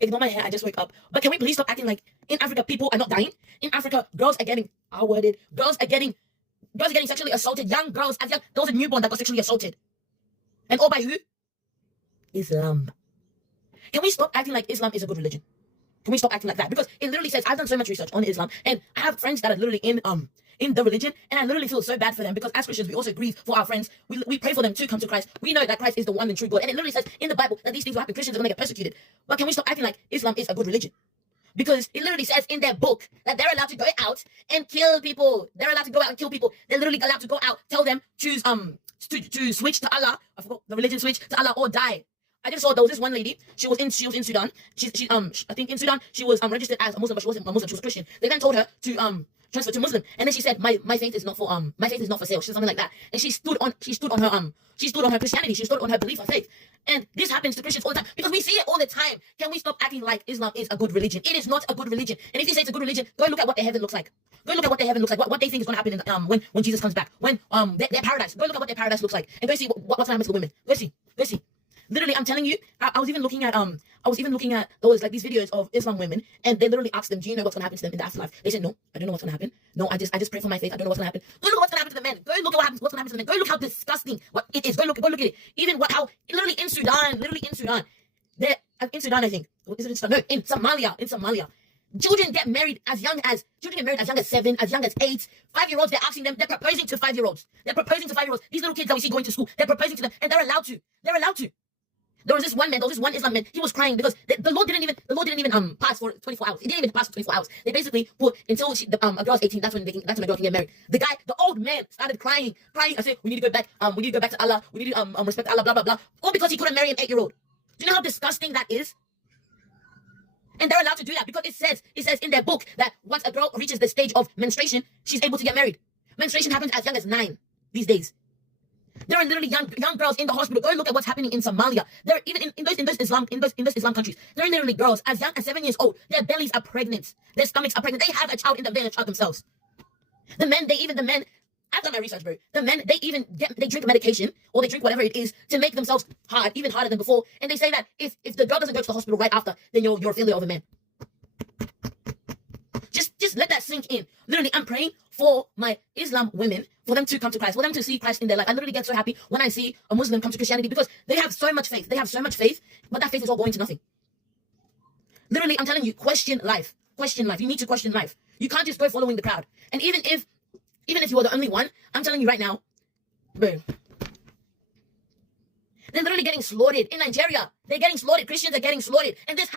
Ignore my hair. I just wake up. But can we please stop acting like in Africa people are not dying? In Africa, girls are getting R-worded. Girls are getting sexually assaulted. Young girls, as young, there was a newborn that got sexually assaulted. And all by who? Islam. Can we stop acting like Islam is a good religion? Can we stop acting like that? Because it literally says, I've done so much research on Islam, and I have friends that are literally in the religion, and I literally feel so bad for them, because as Christians, we also grieve for our friends. We pray for them to come to Christ. We know that Christ is the one and true God. And it literally says in the Bible that these things will happen. Christians are going to get persecuted. But can we stop acting like Islam is a good religion? Because it literally says in their book that they're allowed to go out and kill people. They're allowed to go out and kill people. They're literally allowed to go out, tell them, choose to switch to Allah. I forgot the religion, switch to Allah or die. I just saw there was this one lady. She was in Sudan. I think in Sudan she was registered as a Muslim, but she wasn't a Muslim. She was a Christian. They then told her to transfer to Muslim, and then she said, my faith is not for sale. She said something like that, and she stood on her Christianity. She stood on her belief of faith. And this happens to Christians all the time, because we see it all the time. Can we stop acting like Islam is a good religion? It is not a good religion. And if you say it's a good religion, go look at what their heaven looks like. Go look at what their heaven looks like. What they think is going to happen when Jesus comes back. When their paradise. Go look at what their paradise looks like, and go see what's going to happen to the women. Go see. Literally, I'm telling you, I was even looking at those like these videos of Islam women, and they literally asked them, do you know what's gonna happen to them in the afterlife? They said, no, I don't know what's gonna happen. No, I just pray for my faith. I don't know what's gonna happen. Go look at what's gonna happen to the men. Go look at what's gonna happen to the men. Go look how disgusting what it is. Go look at it. Even how literally in Sudan, in Sudan, I think. Is it in Sudan? No, in Somalia. Children get married as young as 7, as young as 8. 5-year-olds, they're asking them, they're proposing to 5-year-olds. These little kids that we see going to school, they're proposing to them, and they're allowed to. There was this one Islam man. He was crying because the law didn't even pass for 24 hours. It didn't even pass for 24 hours. They basically put until a girl's 18. That's when a girl can get married. The old man started crying. I said, we need to go back. We need to go back to Allah. We need to respect Allah. Blah blah blah. All because he couldn't marry an 8-year-old. Do you know how disgusting that is? And they're allowed to do that because it says in their book that once a girl reaches the stage of menstruation, she's able to get married. Menstruation happens as young as 9 these days. There are literally young girls in the hospital. Go and look at what's happening in Somalia. There even in those Islam countries. There are literally girls as young as 7 years old. Their bellies are pregnant. Their stomachs are pregnant. They have a child in them. They're a child themselves. The men. I've done my research, bro. The men, they drink medication or they drink whatever it is to make themselves hard, even harder than before. And they say that if the girl doesn't go to the hospital right after, then you're a failure of a man. Just let that sink in. Literally, I'm praying for my Islam women, for them to come to Christ, for them to see Christ in their life. I literally get so happy when I see a Muslim come to Christianity because they have so much faith. But that faith is all going to nothing. Literally, I'm telling you, question life. You need to question life. You can't just go following the crowd. And even if you are the only one, I'm telling you right now, bro, they're literally getting slaughtered in Nigeria. They're getting slaughtered. Christians are getting slaughtered. And this